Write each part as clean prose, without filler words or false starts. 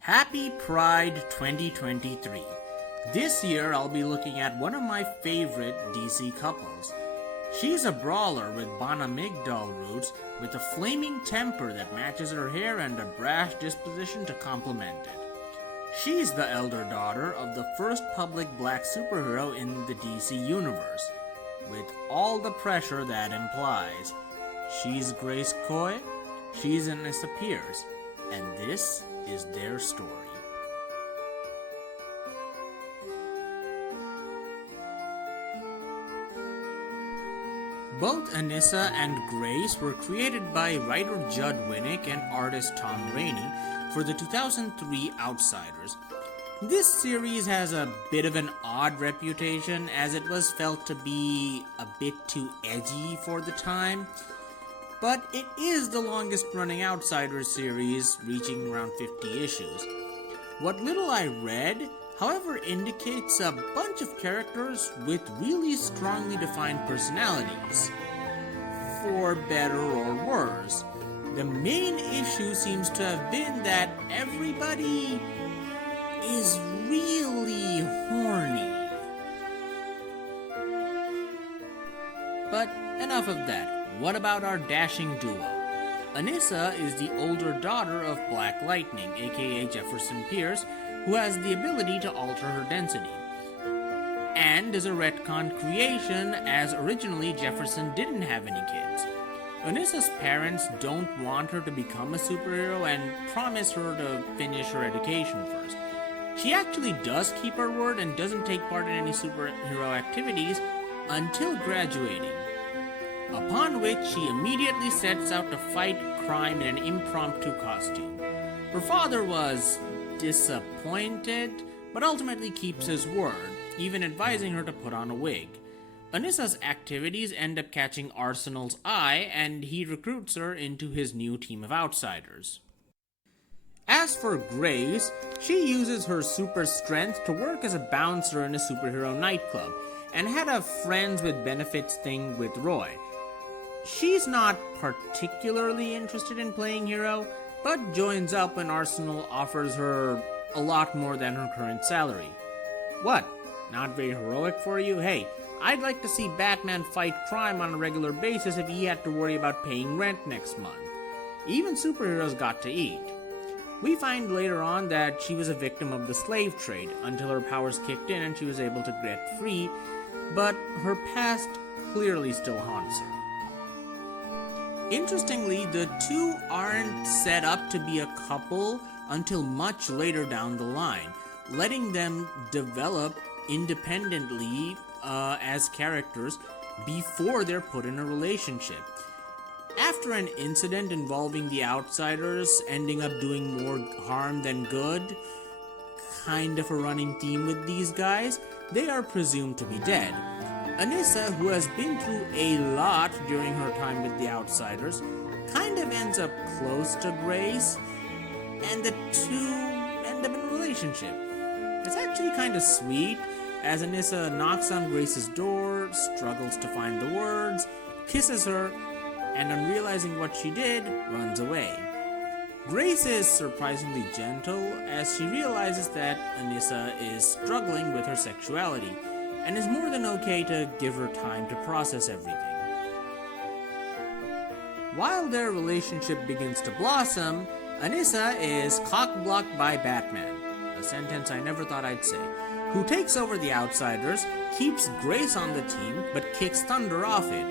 Happy Pride 2023. This year I'll be looking at one of my favorite DC couples. She's a brawler with Bana Migdal roots, with a flaming temper that matches her hair and a brash disposition to complement it. She's the elder daughter of the first public black superhero in the DC universe, with all the pressure that implies. She's Grace Coy, she's Anissa Pierce, and this is their story. Both Anissa and Grace were created by writer Judd Winnick and artist Tom Rainey for the 2003 Outsiders. This series has a bit of an odd reputation, as it was felt to be a bit too edgy for the time, but it is the longest running Outsiders series, reaching around 50 issues. What little I read, however, indicates a bunch of characters with really strongly defined personalities, for better or worse. The main issue seems to have been that everybody is really horny. But enough of that. What about our dashing duo? Anissa is the older daughter of Black Lightning, aka Jefferson Pierce, who has the ability to alter her density, and is a retcon creation, as originally Jefferson didn't have any kids. Anissa's parents don't want her to become a superhero and promise her to finish her education first. She actually does keep her word and doesn't take part in any superhero activities until graduating, upon which she immediately sets out to fight crime in an impromptu costume. Her father was disappointed, but ultimately keeps his word, even advising her to put on a wig. Anissa's activities end up catching Arsenal's eye, and he recruits her into his new team of outsiders. As for Grace, she uses her super strength to work as a bouncer in a superhero nightclub, and had a friends with benefits thing with Roy. She's not particularly interested in playing hero, but joins up when Arsenal offers her a lot more than her current salary. What? Not very heroic for you? Hey, I'd like to see Batman fight crime on a regular basis if he had to worry about paying rent next month. Even superheroes got to eat. We find later on that she was a victim of the slave trade until her powers kicked in and she was able to get free, but her past clearly still haunts her. Interestingly, the two aren't set up to be a couple until much later down the line, letting them develop independently as characters before they're put in a relationship. After an incident involving the Outsiders ending up doing more harm than good, kind of a running theme with these guys, they are presumed to be dead. Anissa, who has been through a lot during her time with the Outsiders, kind of ends up close to Grace, and the two end up in a relationship. It's actually kind of sweet, as Anissa knocks on Grace's door, struggles to find the words, kisses her, and on realizing what she did, runs away. Grace is surprisingly gentle, as she realizes that Anissa is struggling with her sexuality, and is more than okay to give her time to process everything. While their relationship begins to blossom, Anissa is cock-blocked by Batman, a sentence I never thought I'd say, who takes over the Outsiders, keeps Grace on the team, but kicks Thunder off it.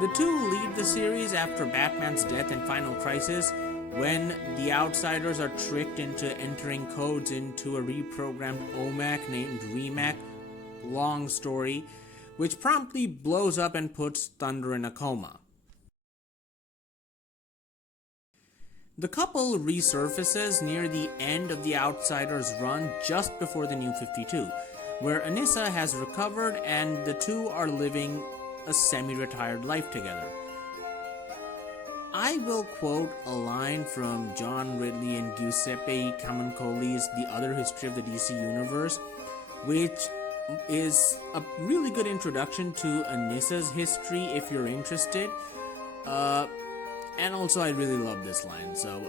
The two leave the series after Batman's death in Final Crisis, when the Outsiders are tricked into entering codes into a reprogrammed OMAC named Remac, long story, which promptly blows up and puts Thunder in a coma. The couple resurfaces near the end of the Outsiders run just before the New 52, where Anissa has recovered and the two are living a semi-retired life together. I will quote a line from John Ridley and Giuseppe Camuncoli's The Other History of the DC Universe, which is a really good introduction to Anissa's history if you're interested. And also, I really love this line. So,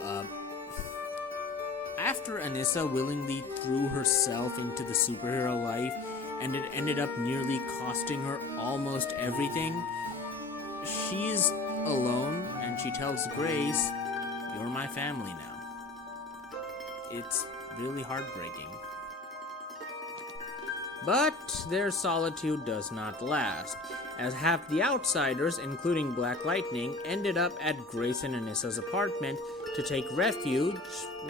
after N.Y.C willingly threw herself into the superhero life, and it ended up nearly costing her almost everything, she's alone, and she tells Grace, "You're my family now." It's really heartbreaking. But their solitude does not last, as half the outsiders, including Black Lightning, ended up at Grace and N.Y.C's apartment to take refuge,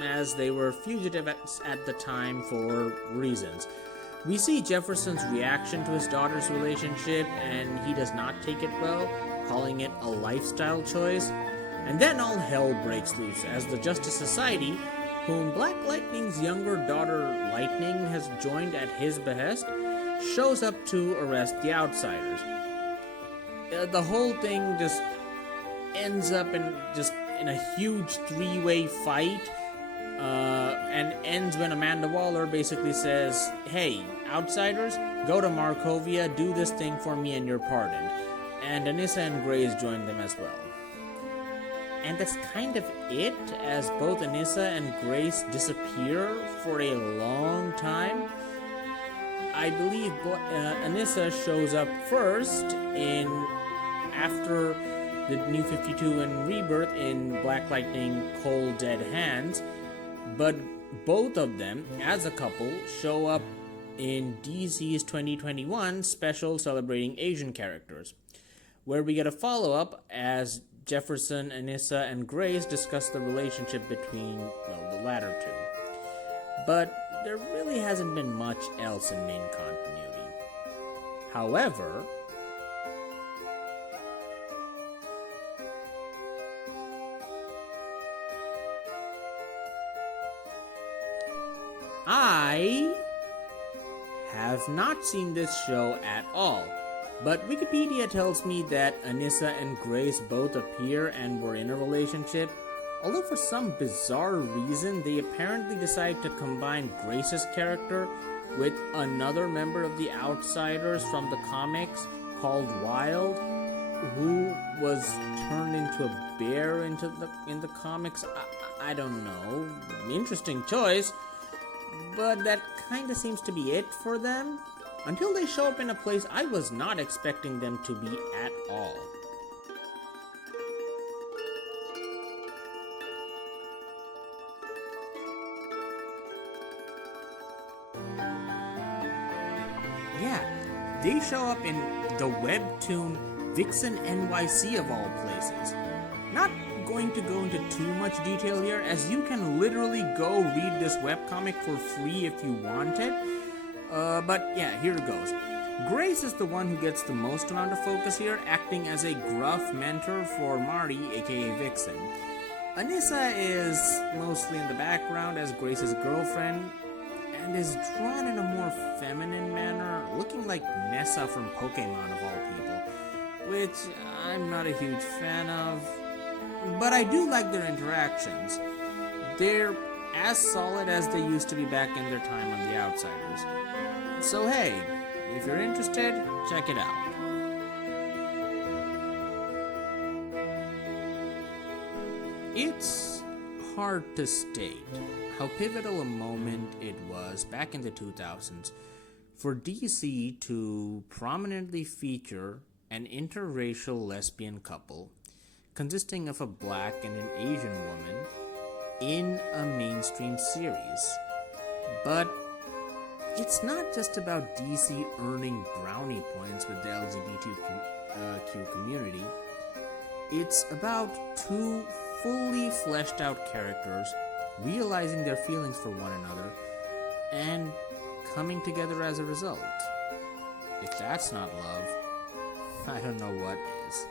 as they were fugitives at the time for reasons. We see Jefferson's reaction to his daughter's relationship, and he does not take it well, calling it a lifestyle choice. And then all hell breaks loose, as the Justice Society, whom Black Lightning's younger daughter Lightning has joined at his behest, shows up to arrest the outsiders. The whole thing just ends up in a huge three-way fight, and ends when Amanda Waller basically says, "Hey, outsiders, go to Markovia, do this thing for me, and you're pardoned." And N.Y.C and Grace join them as well. And that's kind of it, as both N.Y.C and Grace disappear for a long time. I believe N.Y.C shows up first after the New 52 and Rebirth in Black Lightning Cold Dead Hands, but both of them, as a couple, show up in DC's 2021 special celebrating Asian characters, where we get a follow-up as Jefferson, N.Y.C, and Grace discuss the relationship between, the latter two. But there really hasn't been much else in main continuity. However, I have not seen this show at all, but Wikipedia tells me that N.Y.C and Grace both appear and were in a relationship, although for some bizarre reason they apparently decided to combine Grace's character with another member of the Outsiders from the comics called Wild, who was turned into a bear in the comics. I don't know. Interesting choice. But that kinda seems to be it for them, until they show up in a place I was not expecting them to be at all. Yeah, they show up in the webtoon Vixen N.Y.C. of all places. Not going to go into too much detail here, as you can literally go read this webcomic for free if you want it. But yeah, here it goes. Grace is the one who gets the most amount of focus here, acting as a gruff mentor for Marty, aka Vixen. N.Y.C is mostly in the background as Grace's girlfriend, and is drawn in a more feminine manner, looking like Nessa from Pokemon of all people, which I'm not a huge fan of. But I do like their interactions. They're as solid as they used to be back in their time on The Outsiders. So hey, if you're interested, check it out. It's hard to state how pivotal a moment it was back in the 2000s for DC to prominently feature an interracial lesbian couple consisting of a black and an Asian woman in a mainstream series. But it's not just about DC earning brownie points with the LGBTQ community. It's about two fully fleshed out characters realizing their feelings for one another and coming together as a result. If that's not love, I don't know what is.